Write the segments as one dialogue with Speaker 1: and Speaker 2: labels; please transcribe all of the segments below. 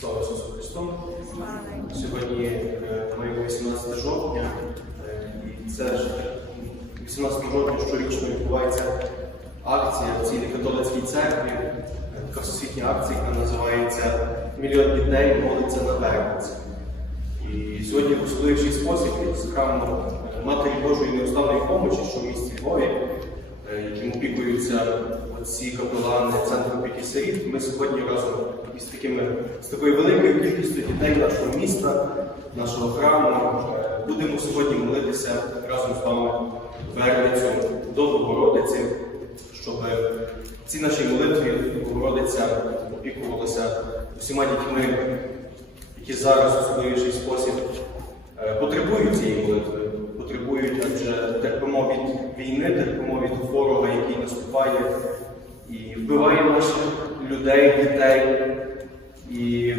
Speaker 1: Слава Ісусу Христу! Сьогодні е, маємо 18 жовтня, е, і це ж 18 жовтня щорічно відбувається акція в цій католицькій церкві, е, така всесвітня акція, яка називається Мільйон дітей молиться на верниці. І сьогодні в особливіший спосіб з храму Матері Божої неуставної помочі, що в місті Львові, яким опікуються ці капелани центру опіки ми сьогодні разом із такими з такою великою кількістю дітей нашого міста, нашого храму, е, будемо сьогодні молитися разом з вами верницю до Богородиці, щоб ці наші молитві Богородиця опікувалася усіма дітьми, які зараз в особливіший спосіб е, потребують цієї молитви, потребують адже терпимо від війни, терпимо від ворога, який наступає і вбиває наших людей, дітей. І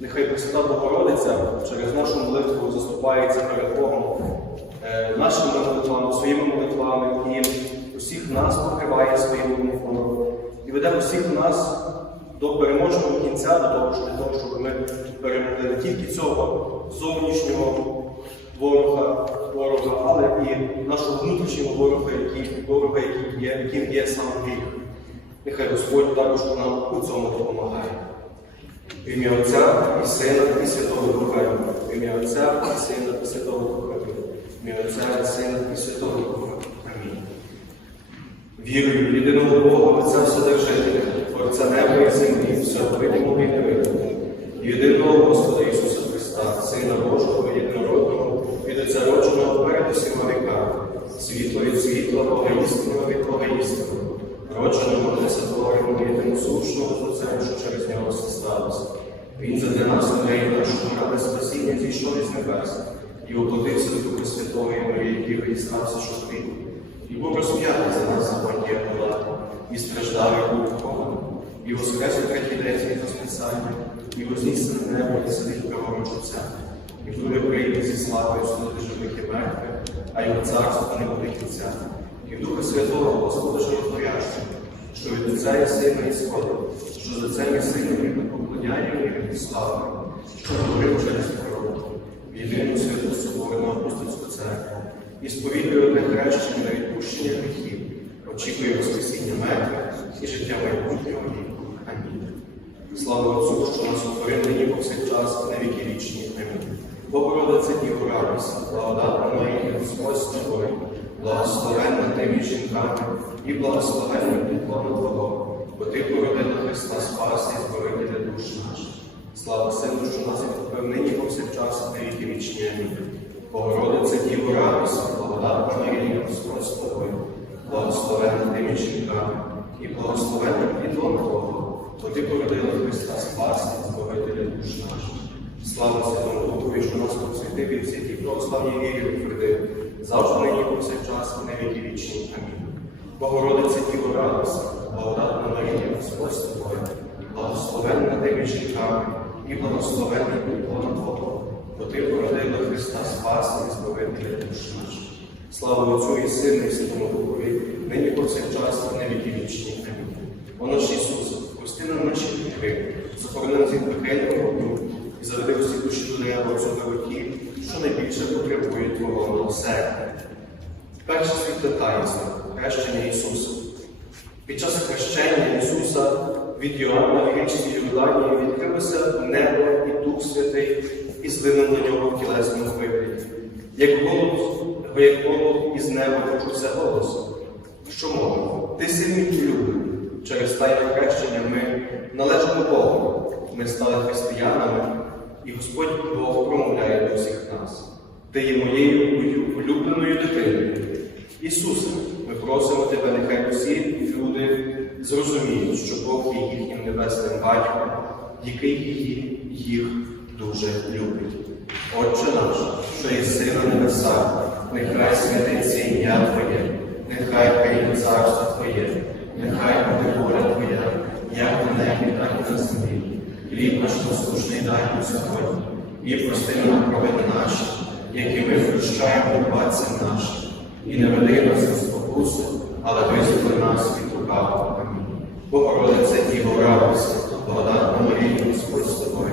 Speaker 1: нехай Пресвята Богородиця через нашу молитву заступається перед Богом е, нашими молитвами, своїми молитвами і усіх нас покриває своїм молитвою і веде усіх нас до переможного кінця, до того, що для того, щоб ми перемогли не тільки цього зовнішнього ворога, ворога, але і нашого внутрішнього ворога, який, ворога, який є, яким є сам гріх. Нехай Господь також нам у цьому допомагає. В ім'я Отця і Сина, і Святого Духа. В ім'я Отця і Сина, і Святого Духа. В ім'я Отця і Сина, і Святого Духа. Амінь. Вірую в єдиного Бога, Отця Вседержителя, Творця неба і землі, всього видимого і невидимого, і єдиного Господа Ісуса Христа, Сина Божого, єдинородного, від Отця родженого перед усіма віками, світло від світла, Бога істинного від Бога істинного, родженого несотвореного, єдиносушного з Отцем, що через нього все сталося. Він задля нас, людей нашого ради спасіння, зійшов із небес, і оплатився Духа Святого і Марії, який виїстався, що світ. І був розп'ятий за нас за Понтія Пилата, і страждав, і був похований, і воскрес у третій день від Воскресання, і вознісся на небо, і сидить праворуч Отця. І коли прийде зі славою судити живих і мертвих, а його царство не буде кінця. І Духа Святого Господа Животворящого, що від Отця і Сина і що за це і Сина від поклоняє і слави, що говорив через єдину святу соборну апостольську церкву, і сповідує одне хрещення на відпущення гріхів, очікує Воскресіння мертвих і життя майбутнього віку. Амінь. Слава Отцю, що нас утворив нині повсякчас на віки вічні. Амінь. Богородице Діво радуйся, благодатна Марія, Господь з тобою, благословенна ти жінками і благословенна підлона Твого, бо ти породила Христа Спаса і збавителя душ наших. Слава Сину, що нас відкупив нині повсякчас на віки вічні. Богородице Діво радуйся, благодатна Марія, Господь з тобою, благословенна ти між і благословенна підлона Твого, бо ти породила Христа Спаса і збавителя душ наших. Слава Святому Духові, що нас просвітив і всі ті православні вірі утвердив, завжди нині повсякчас і на віки вічні. Амінь. Богородице Діво радуйся, благодатна Марія, Господь з тобою, благословенна ти між і благословенна підлона Твого, бо ти породила Христа Спаса і збавителя душ наших. Слава Отцю і Сину і Святому Духові, нині повсякчас і на віки вічні. Амінь. О наш Ісус, прости нам наші гріхи, захорони нас від пекельного і заведи усі душі до неба особливо що найбільше потребують Твого милосердя. Перше світле таїнство хрещення Ісуса. Під час хрещення Ісуса від Йоанна в річці Йорданії відкрилося небо і Дух Святий і злинув на нього в тілесному вигляді. Як голос, бо як голос із неба почувся голос. Що мовив? Ти сильний любий. Через тайне хрещення ми належимо Богу. Ми стали християнами, і Господь Бог промовляє до всіх нас. Ти є моєю улюбленою дитиною. Ісусе, ми просимо Тебе, нехай усі люди зрозуміють, що Бог є їхнім небесним батьком, який їх дуже любить. Отче наш, що єси на небесах, нехай святиться ім'я Твоє, нехай прийде царство Твоє, нехай буде воля Твоя, як на небі, так і на землі. Хліб наш насущний дай нам сьогодні, і прости нам провини наші, які ми прощаємо винуватцям нашим, і не веди нас на спокусу, але визволи нас від лукавого. Богородице Діво радуйся, благодатна Марія, Господь з тобою,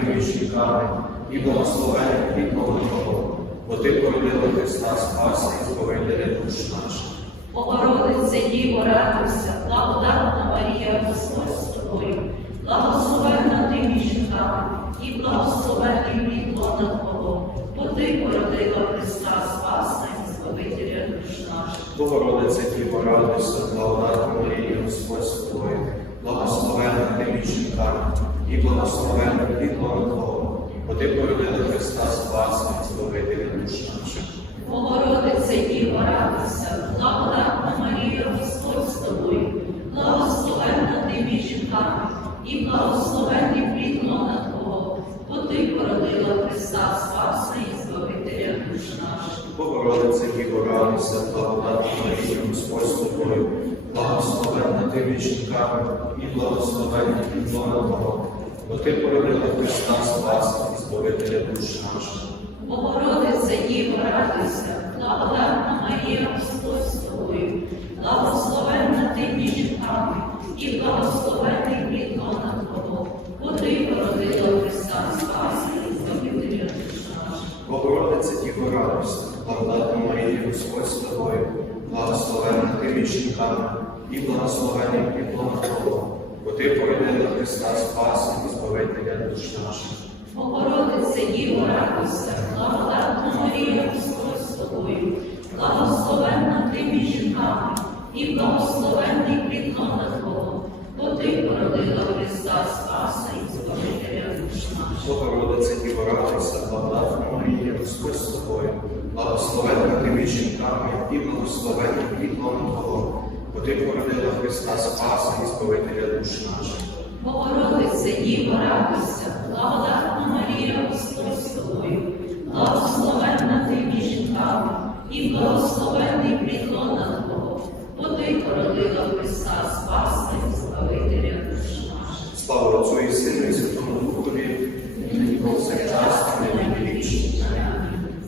Speaker 1: тими жінками, і благословенна плід Твого, бо Ти породила Христа Спаса і Збавителя душ наших.
Speaker 2: Богородице Діво, радуйся, благодатна Марія, Господь з тобою, благословенна ти між і благословенний плід лона Твого, бо ти породила Христа Спаса і Збавителя душ наших.
Speaker 1: Богородице Діво, радуйся, благодатна Марія, Господь з тобою, благословенна ти між і благословенна плід лона Твого, бо Ти породила Христа Спаса і Збавителя душ наших.
Speaker 2: Богородице Діво, радуйся, благодатна Марія, Господь з тобою, благословенна ти між і благословенний
Speaker 1: Діво, радуйся, благодатна Марія, Господь з благословенна ти жінками, і благословенна плід лона Твого, бо Ти породила Христа Спаса і Збавителя душ наших.
Speaker 2: Богородиця Діво, радуйся, благодатна Марія, Господь з тобою, благословенна між і благословенний плід лона Твого, бо Ти породила Христа Спаса і Збавителя душ наших.
Speaker 1: Богородице Діво, радуйся, благодатна Марія, Господь з тобою, благословенна ти між жінками, і благословенний плід лона Твого, бо ти породила Христа Спаса і Збавителя душ наших.
Speaker 2: Богородице Діво, радуйся, благодатна Марія, Господь благословенна ти між жінками, і благословенний плід лона Твого, бо Ти породила Христа Спаса і Збавителя душ наших.
Speaker 1: Богородице Діво, радуйся, благодатна Марія, Господь з тобою, благословенна ти між жінками, і благословенний плід лона Твого, бо ти породила Христа Спаса і Збавителя душ наших. Слава Отцю і Сину і Святому Духові, і нині повсякчас, і на віки вічні.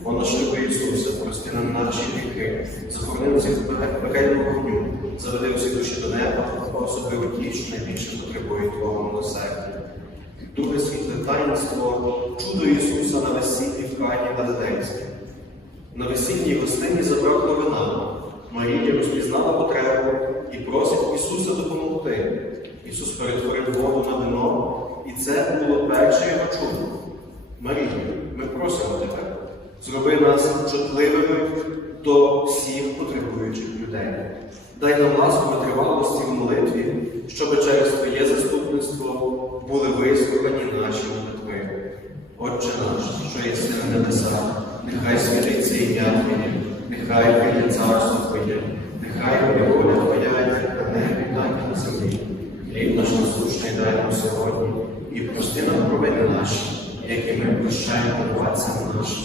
Speaker 1: О нашого Ісуса, прости нам наші захорони всіх вогню, заведи всі душі до неба, особливо ті, що найбільше потребують Твого милосердя. Друге світле таїнство, чудо Ісуса на весіллі в Кані Галилейській. На весільній гостині забракло вина. Марія розпізнала потребу і просить Ісуса допомогти. Ісус перетворив воду на вино, і це було перше його чудо. Марія, ми просимо тебе, зроби нас чутливими до всіх потребуючих людей. Дай нам ласку витривалості в молитві, щоб через Твоє заступництво були вислухані наші молитви. Отче наш, що єси на небесах, нехай святиться ім'я Твоє, нехай прийде царство Твоє, нехай буде воля Твоя, як на небі, на землі. Хліб наш насущний дай нам сьогодні, і прости нам провини наші, як і ми прощаємо винуватцям нашим.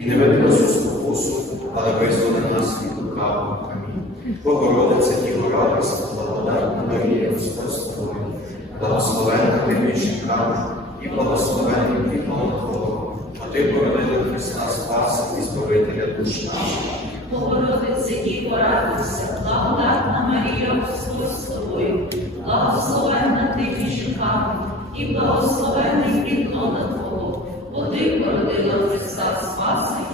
Speaker 1: І не веди нас у спокусу, але визволи нас від лукавого. Амінь. Богородице, Діво радуйся, благодатна Марія, Господь з тобою, благословенна ти між жінками, і благословенний плід Твого, а ти породила Христа Спаса і Збавителя душ наших.
Speaker 2: Богородице Діво, радуйся, благодатна Марія, Господь з тобою, благословенна ти між і благословенний плід Твого, бо ти породила Христа Спаса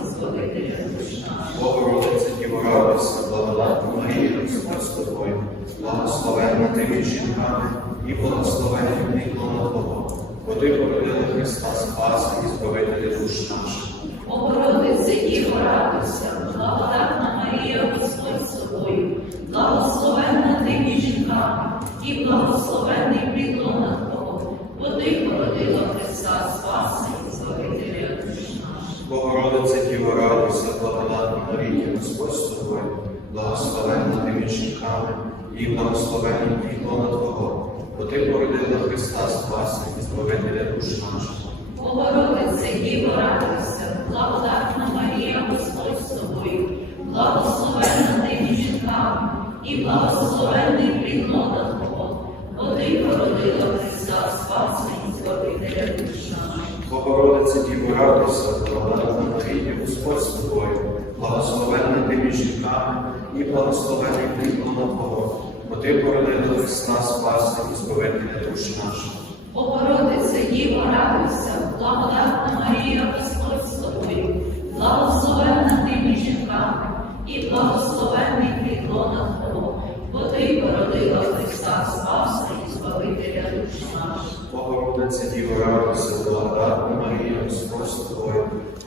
Speaker 1: благословенна ти між жінками, і благословенний плід лона Твого, бо ти породила Христа Спаса і Збавителя душ наших.
Speaker 2: Богородице Діво, радуйся, благодатна Марія, Господь з тобою, благословенна ти між жінками, і благословенний плід лона Твого, бо ти породила Христа Спаса і Збавителя душ наших.
Speaker 1: Богородице, Діво радуйся, благодатна Марія, Господь з тобою, благословенна ти між жінками, і благословенний плід Твого, бо ти породила Христа Спаса і Збавителя душ наших.
Speaker 2: Богородице Діво, радуйся, благодатна Марія, Господь з тобою, благословенна ти між жінками, і благословенний плід лона Твого, бо ти породила Христа Спаса і Збавителя душ наших.
Speaker 1: Богородице, Діво радуйся, благодатна і благословений ти плода Твого, бо ти породила Христа Спаси і споведення душ наших.
Speaker 2: Богородице, Діво, радуйся,
Speaker 1: благодатна Марія, Господь з тобою, благословенна ти між жінками, і благословений ти плода Твого, бо ти породила Христа Спаса і збавителя душ наших.
Speaker 2: Богородице, Діво, радуйся,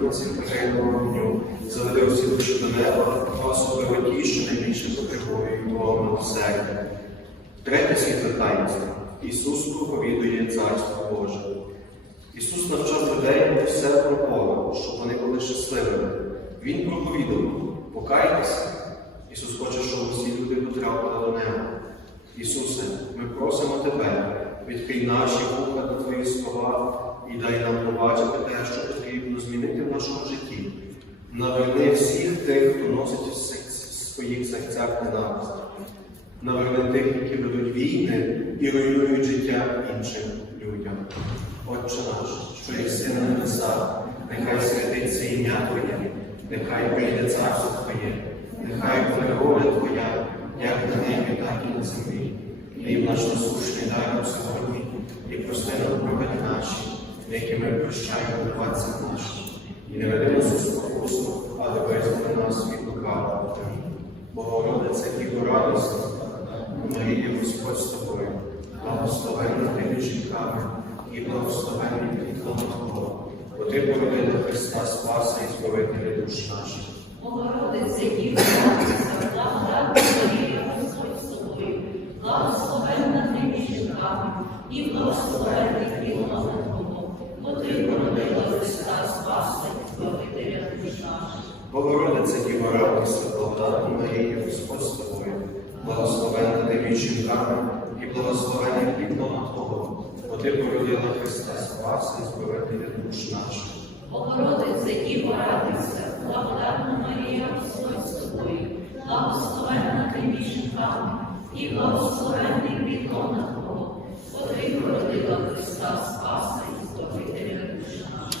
Speaker 1: захорони нас від пекельного вогню, заведи усі душі до неба, особливо ті, що найбільше потребують Твого милосердя. Третє світле таїнство. Ісус проповідує Царство Боже. Ісус навчав людей все про Бога, щоб вони були щасливими. Він проповідував, покайтеся. Ісус хоче, щоб усі люди потрапили до неба. Ісусе, ми просимо Тебе, відкрий наші вуха до Твої слова і дай нам побачити те, що потрібно змінити в нашому житті. Наверни всіх тих, хто носить в своїх серцях ненависть. Наверни тих, які ведуть війни і руйнують життя іншим людям. Отче наш, що єси на небесах, нехай святиться ім'я Твоє, нехай прийде царство Твоє, нехай буде воля Твоя, як на небі, так і на землі. Хліб наш насущний дай нам сьогодні, і прости нам провини наші, які ми прощаємо винуватцям нашим. І не у спокусу, але визволи нас від лукавого. Богородице, і радості, Марія, Господь з тобою, благословенна ти між жінками, і благословенний плітлом Твого, бо ти породила Христа Спаса і Збавителя душ наших.
Speaker 2: Богородице, Діво, радуйся, благодатна Марія, Господь з благословенна ти жінками, і благословенний плітлона Твого, бо ти породила Христа Спаса і Збавителя душ наших.
Speaker 1: Богородице, Діва радуйся, благодатна Марія, Господь з тобою, благословенна ти між жінками, і благословенний плітлом Твого, бо ти породила Христа Спаса і Збавителя душ наших.
Speaker 2: Богородице, Діво, радуйся, благодатна Марія, Господь з тобою, благословенна ти між жінками, і благословенний плітлона Твого, бо ти породила Христа Спаса і Збавителя душ наших.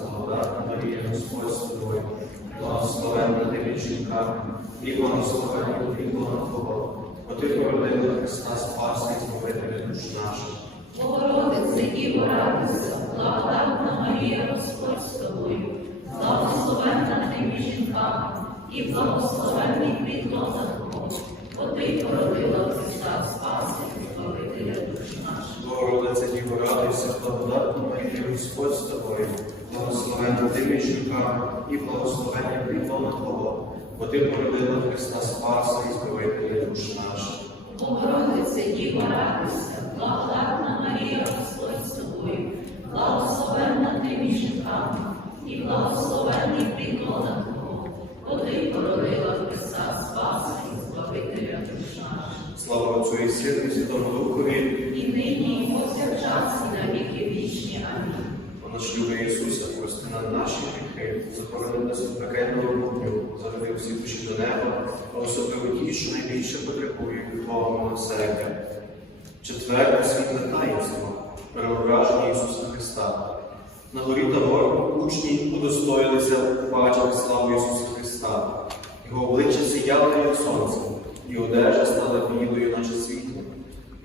Speaker 1: Господь тобою, благословенна ти між жінками, і благословенний плітлом Твого, бо ти породила Христа Спаса і Збавителя душ наших.
Speaker 2: Богородице, Діво, радуйся, благодатна Марія, Господь з тобою, благословенна ти між жінками, і благословенний плітлона Твого, бо ти породила Христа Спаси і Збавителя душ наших.
Speaker 1: Богородице, Діво, радуйся, благодатна Марія, Господь з тобою, благословенна ти між жінками, і благословенний плітлом Твого, бо ти породила Христа Спаса і Збавителя душ наших.
Speaker 2: Богородице, Діво, радуйся, благодатна Марія, Господь з тобою, благословенна ти між жінками, і благословенний плітлона Твого, бо ти породила Христа Спаса і Збавителя душ наших.
Speaker 1: Слава Отцю і Сину і Святому Духові,
Speaker 2: І нині, і повсякчас, і на віки вічні. Амінь.
Speaker 1: Наш нам наші гріхи, захорони нас від пекельного вогню, заведи всі душі до неба, а особливо ті, що найбільше потребують Твого милосердя. Четверте світле таїнство переображення Ісуса Христа. На горі Тавор учні удостоїлися бачити славу Ісуса Христа. Його обличчя сіяло, як сонце, і одежа стала білою, наче світло.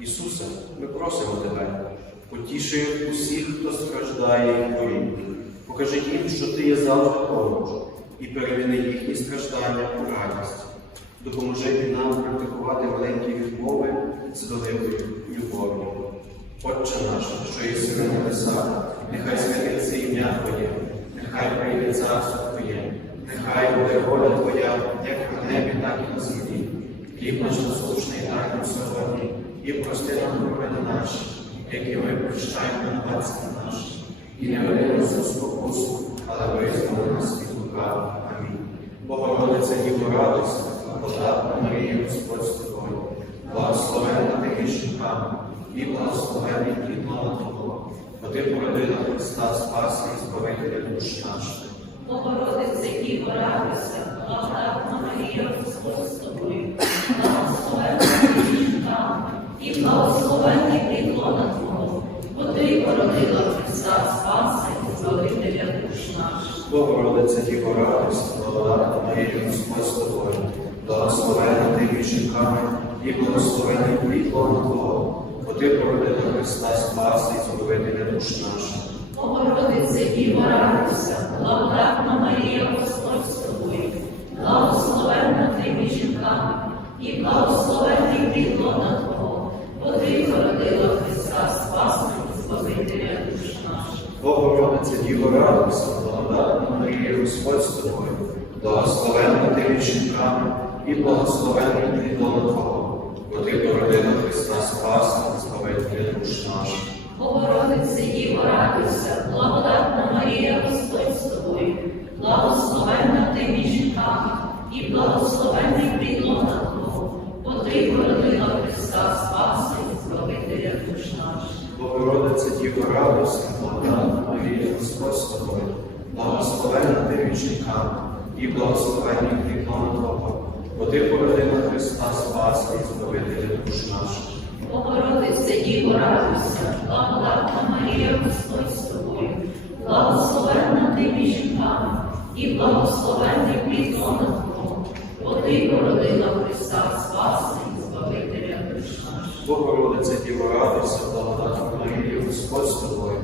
Speaker 1: Ісусе, ми просимо Тебе, потіши усіх, хто страждає і хворіє. Покажи їм, що Ти є завжди поруч, і переміни їхні страждання у радість. Допоможи і нам практикувати маленькі відмови з великою любов'ю. Отче наш, що єси на небесах, нехай святиться ім'я Твоє, нехай прийде царство Твоє, нехай буде воля Твоя, як на небі, так і на землі. Хліб наш насущний дай нам сьогодні, і прости нам провини наші, як і ми прощаємо винуватцям нашим. І не веди нас у спокусу, але визволи нас від лукавого. Амінь. Богородиця Діво радость, благодатна Марія, Господь з тобою, благословенна ти між і благословенний плід лона Твого, бо ти породила Христа Спаса і Збавителя душ наших.
Speaker 2: Богородице Діво, радуйся, благодатна Марія, Господь з тобою, благословенна ти між жінками, і благословенний плід лона Твого, породила Христа Спаса Збавителя душ наших.
Speaker 1: Богородиця Діво радость, благодатна Марія, Господь з тобою, благословенна ти між жінками, і благословенний плід лона Твого, бо ти породила Христа Спаса і Збавителя душ наших.
Speaker 2: Богородице Діво, радуйся, благодатна Марія, Господь з тобою, благословенна ти між жінками, і благословенний плід лона Твого, бо ти породила Христа Спаса і Збавителя душ наших.
Speaker 1: Богородиця Діво радуйся, благодатна Марія, Господь з тобою, благословенна ти жінками, і благословенна ти лона Твого, бо ти породила Христа Спаса Збавителя душ наших.
Speaker 2: Богородице Діво, радуйся, благодатна Марія, Господь з тобою, благословенна ти між жінками, і благословенний плід лона Твого, бо ти породила Христа Спаса і Збавителя душ наших.
Speaker 1: Богородиця Діво радуйся, благодатна Марія, Господь з тобою, благословенна ти між жінками, і благословенний плід лона Твого, бо ти породила Христа Спаса і Збавителя душ наших.
Speaker 2: Богородице Діво, радуйся, благодатна Марія, Господь з тобою, благословенна ти між жінками, і благословенний плід лона Твого, бо ти породила Христа Спаса і Збавителя душ наших.
Speaker 1: Богородиця Діво радуйся, благодатна Марія, Господь з тобою,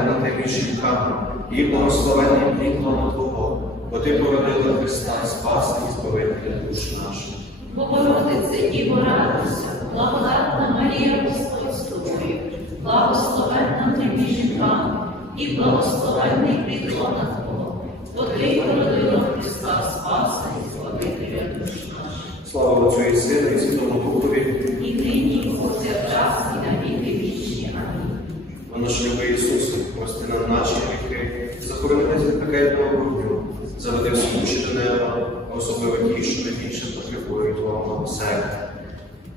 Speaker 1: благословенна ти між і благословенний плід лона Твого, бо ти породила Христа Спаса і Збавителя душ наших.
Speaker 2: Богородице Діво, радуйся, благодатна Марія, Господь з тобою, благословенна ти між жінками, і благословенний плід лона Твого, бо ти породила Христа Спаса і Збавителя душ наших.
Speaker 1: Слава Отцю і Сину і Святому Духові,
Speaker 2: І нині, і повсякчас, і на віки вічні. Амінь.
Speaker 1: наш любий Ісусе, прости нам наші гріхи, захорони нас від пекельного вогню, заведи всі до неба, особливо ті, що найбільше потребують Твого милосердя.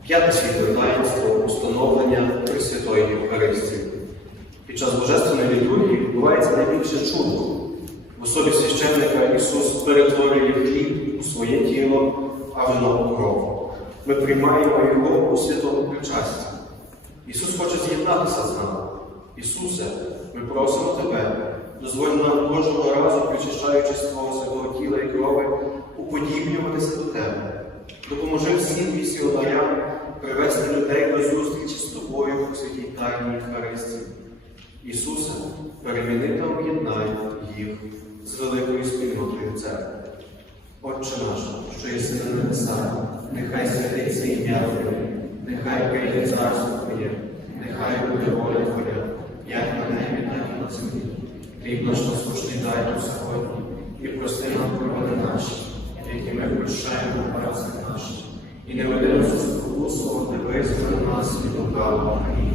Speaker 1: П'яте світле таїнство установлення Пресвятої Євхаристії. Під час Божественної літургії відбувається найбільше чудо. В особі священника Ісус перетворює хліб у своє тіло, а вино у кров. Ми приймаємо Його у святому причасті. Ісус хоче з'єднатися з нами. Ісусе, ми просимо Тебе, дозволь нам кожного разу, причащаючи з Твого святого тіла і крови, уподібнюватися до Тебе. Допоможи всім місіонарям привести людей до зустрічі з Тобою у святій тайній Євхаристії. Ісусе, переміни та об'єднай їх з великою спільнотою церкви. Отче наш, що єси на небесах, нехай святиться ім'я Твоє, нехай прийде царство Твоє, нехай буде воля Твоя, як на небі, так і на землі. Хліб наш насущний дай нам сьогодні, і прости нам провини наші, які ми прощаємо братцям нашим. І не веди нас у спокусу, не визволи нас від лукавого. Амінь.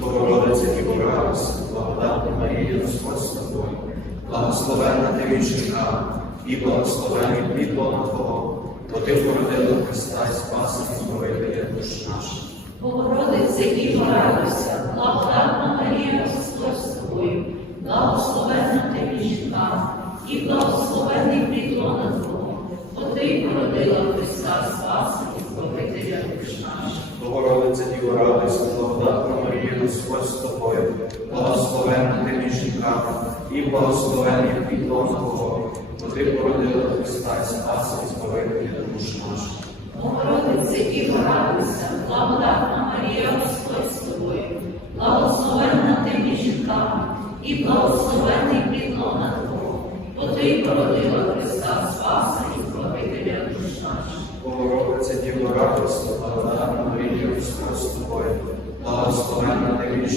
Speaker 1: Богородиця Діво радуйся, благодатна Марія, Господь з тобою, благословенна ти між жінками, і благословенний плід лона Твого, бо ти породила Христа і Спаса і Збавителя душ наших.
Speaker 2: Богородице Діво, радуйся, благодатна Марія, Господь з тобою, благословенна ти між жінками, і благословенний плід лона Твого, бо ти породила Христа Спаса і Збавителя душ наших.
Speaker 1: Богородиця Діво радуйся, благодатна Марія, Господь з тобою, благословенна ти між жінками, і благословенний плід лона Твого, бо ти породила Христа Спаса і Збавителя душ наших.
Speaker 2: Богородице Діво, радуйся, благодатна Марія, Господь з тобою, благословенна ти між жінками, і благословенний плід лона Твого, бо ти породила Христа Спаса і Збавителя душ наших.
Speaker 1: Богородиця Діво радуйся, благодатна Марія, Господь з тобою, благословенна ти між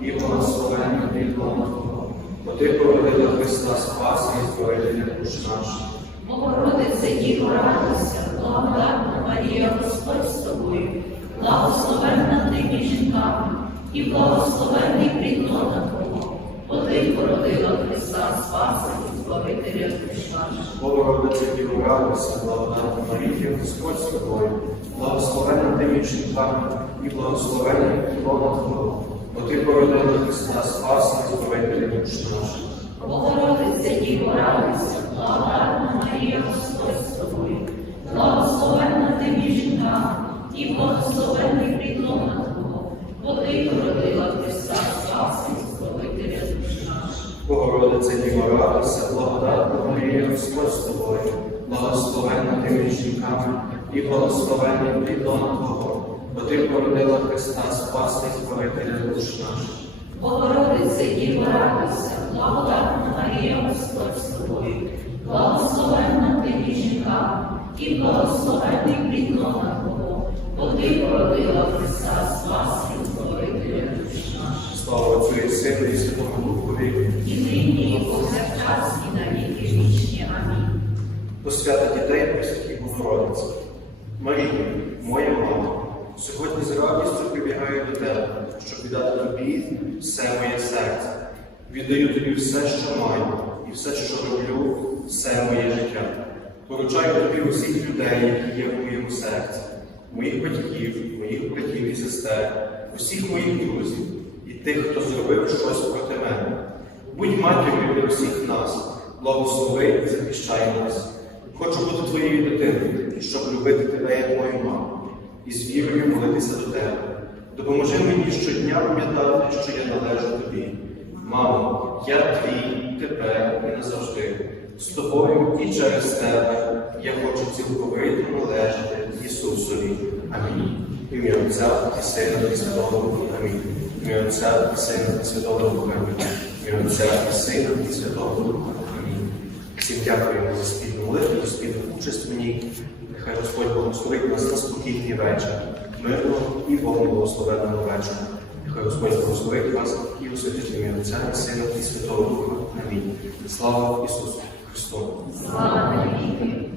Speaker 1: і благословенний плід Твого, бо ти породила Христа Спаса і Збавителя душ наших.
Speaker 2: Богородице Діво, радуйся, благодатна Марія, Господь з тобою, благословенна ти між жінками, і благословенний бо Ти породила Христа Спаса і душ наших.
Speaker 1: Богородице Діво радуйся, благодатна Марія, Господь з тобою, благословенна ти між жінками і благословенний плод Твого, бо ти породила Христа Спаса і Збавителя душ наших.
Speaker 2: Богородиця Діво радуйся, благодатна Марія, Господь з тобою, благословенна ти між жінками, і благословенний приклона Твого, бо Ти породила Христа Спаса і.
Speaker 1: Богородице радуйся, благодатна Марія, Господь з тобою, благословенна ти між жінками і благословенний плідон Твого, бо ти породила Христа Спаса і Збавителя душ наших.
Speaker 2: Богородице, Діво радуйся, благодатна Марія, Господь з тобою, благословенна ти між жінками, і благословенний пліднона Твого, бо ти породила Христа Спаса і Збавителя душ наших.
Speaker 1: Слава Отцю і Сину і Святому До свята дітей Пресвятій Богородиці. Марія, моя мама, сьогодні з радістю прибігаю до тебе, щоб віддати тобі все моє серце. Віддаю тобі все, що маю, і все, що роблю, все моє життя. Поручаю тобі усіх людей, які є в моєму серці, моїх батьків, моїх братів і сестер, усіх моїх друзів тих, хто зробив щось проти мене. Будь матір'ю для всіх нас, благослови і захищай нас. Хочу бути твоєю дитиною, щоб любити тебе як мою маму, і з вірою молитися до тебе. Допоможи мені щодня пам'ятати, що я належу тобі. Мамо, я твій тепер і назавжди. З тобою і через тебе я хочу цілковито належати Ісусові. Амінь. Ім'я Отця і Сина і Святого Амінь. Ім'я Отця і Сина і Святого Духа. Ім'я Отця і Сина і Святого Духа. Всім дякуємо за спільну молитву, за спільну участь в ній. Нехай Господь благословить нас на спокійний вечір, мирного і Богом благословенного вечора. Нехай Господь благословить вас і усвятить ім'я Отця і Сина і Святого Духа. Амінь. Слава Ісусу Христу!
Speaker 2: Слава навіки.